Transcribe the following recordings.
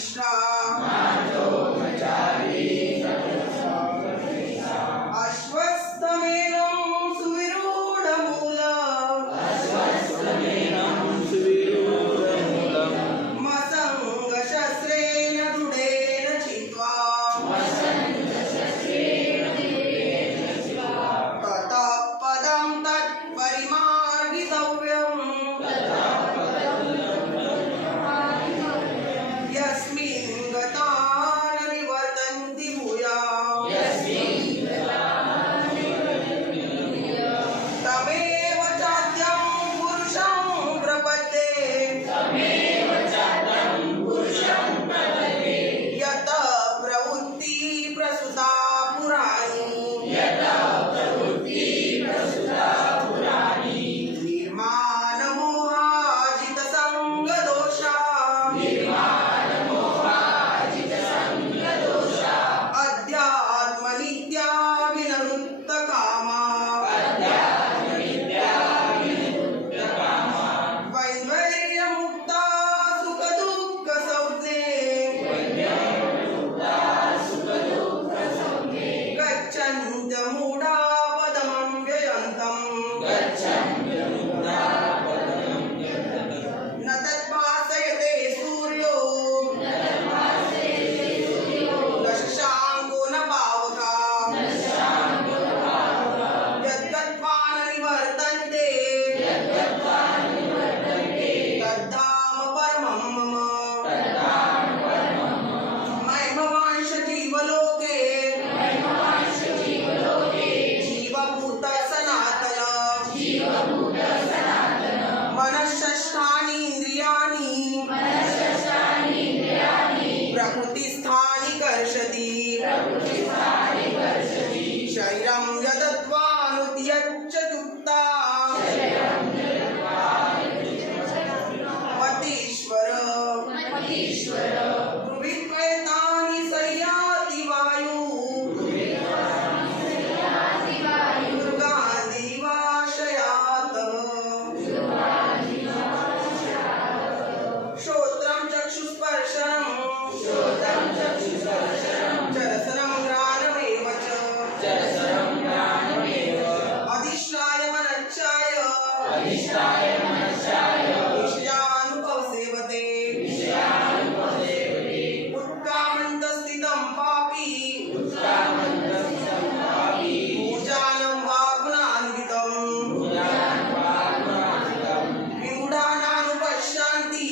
प्रतिष्ठा अश्वस्थमेनं सुविरूढमूलम् मसङ्गशस्त्रेण दृढेन चित्वा ततः पदं तत्परिमार्गितव्यम् यस्मिन् गता न निवर्तन्ति भूयात् तमेव चाद्यं पुरुषं प्रपद्ये यत प्रवृत्ति प्रसुता पुराणी निर्माणमोहाजितसङ्गदोषा अध्यात्मनित्याभिनवृत्तकामा वैद्वर्यमुक्ता सुखदुःखसंज्ञे गच्छन्त्यमूढा पदमव्ययन्तम् न तद्भासयते सूर्यो न शशाङ्को न पावका यद्गत्वा न निवर्तन्ते तद्धाम परमं मम महिमवांश जीवलोके जीवभूत सनातन मनःषष्ठानि इन्द्रियाणि प्रकृतिस्थानि कर्षति शरीरं यदत्वानुत्यज्ययुक्ता मतीश्वर भुवित्वैतानि संयाति वायु दुर्गादिवाशयात् श्रोत्रं चक्षुस्पर्शनं चरसनं घ्राणमेव च अधिष्ठाय मनश्चाय विषयानुपसेवते उत्क्रामन्तस्थितं पापी पूजानं वा गुणान्वितं विमूढानानुपश्यन्ति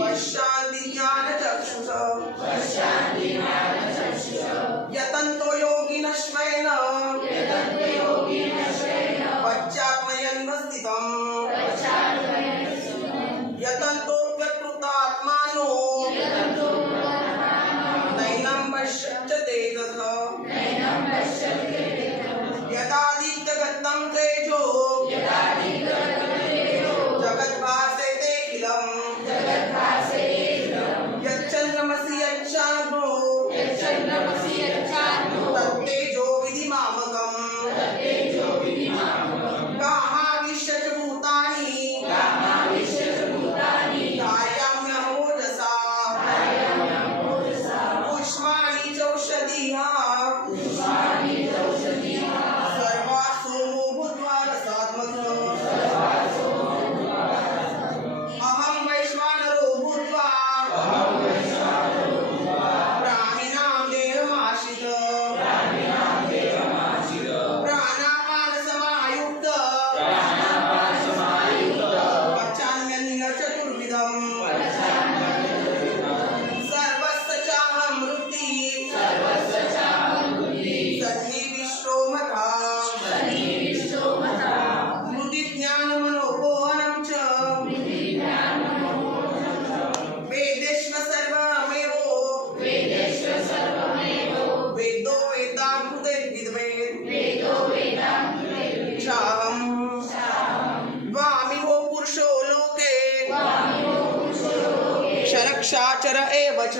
पश्यन्ति ज्ञानचक्षुषः यतन्तो योगिनश्वेन पश्चात्मयन्वस्थितं यतन्तोऽप्यकृतात्मानो नैनं पश्यते तथा यदादित्यगतं तेजो जगद्भासते किलम् यच्चन्द्रमसि यच्चाग्नो तत्तेजो विधिमामकम् कामाविश्य च भूतानि धारयाम्यहमोजसा पुष्पाणि चौषधीः सर्वासोमो भूत्वा रसात्मकः अहं वैश्वानरो भूत्वा प्राणिनां देहमाश्रितः प्राणापानसमायुक्तः पचाम्यन्न चतुर्विधम् सर्वस्य चाहं वृत्तिः सन्निविष्टो मता स्मृतिज्ञानमनोपोहनं च वेदेष्व सर्वमेव वेदो वेदाङ्कृतैर्विद्वेद चाहं द्वामिहो पुरुषो लोके क्षरक्षाचर एव च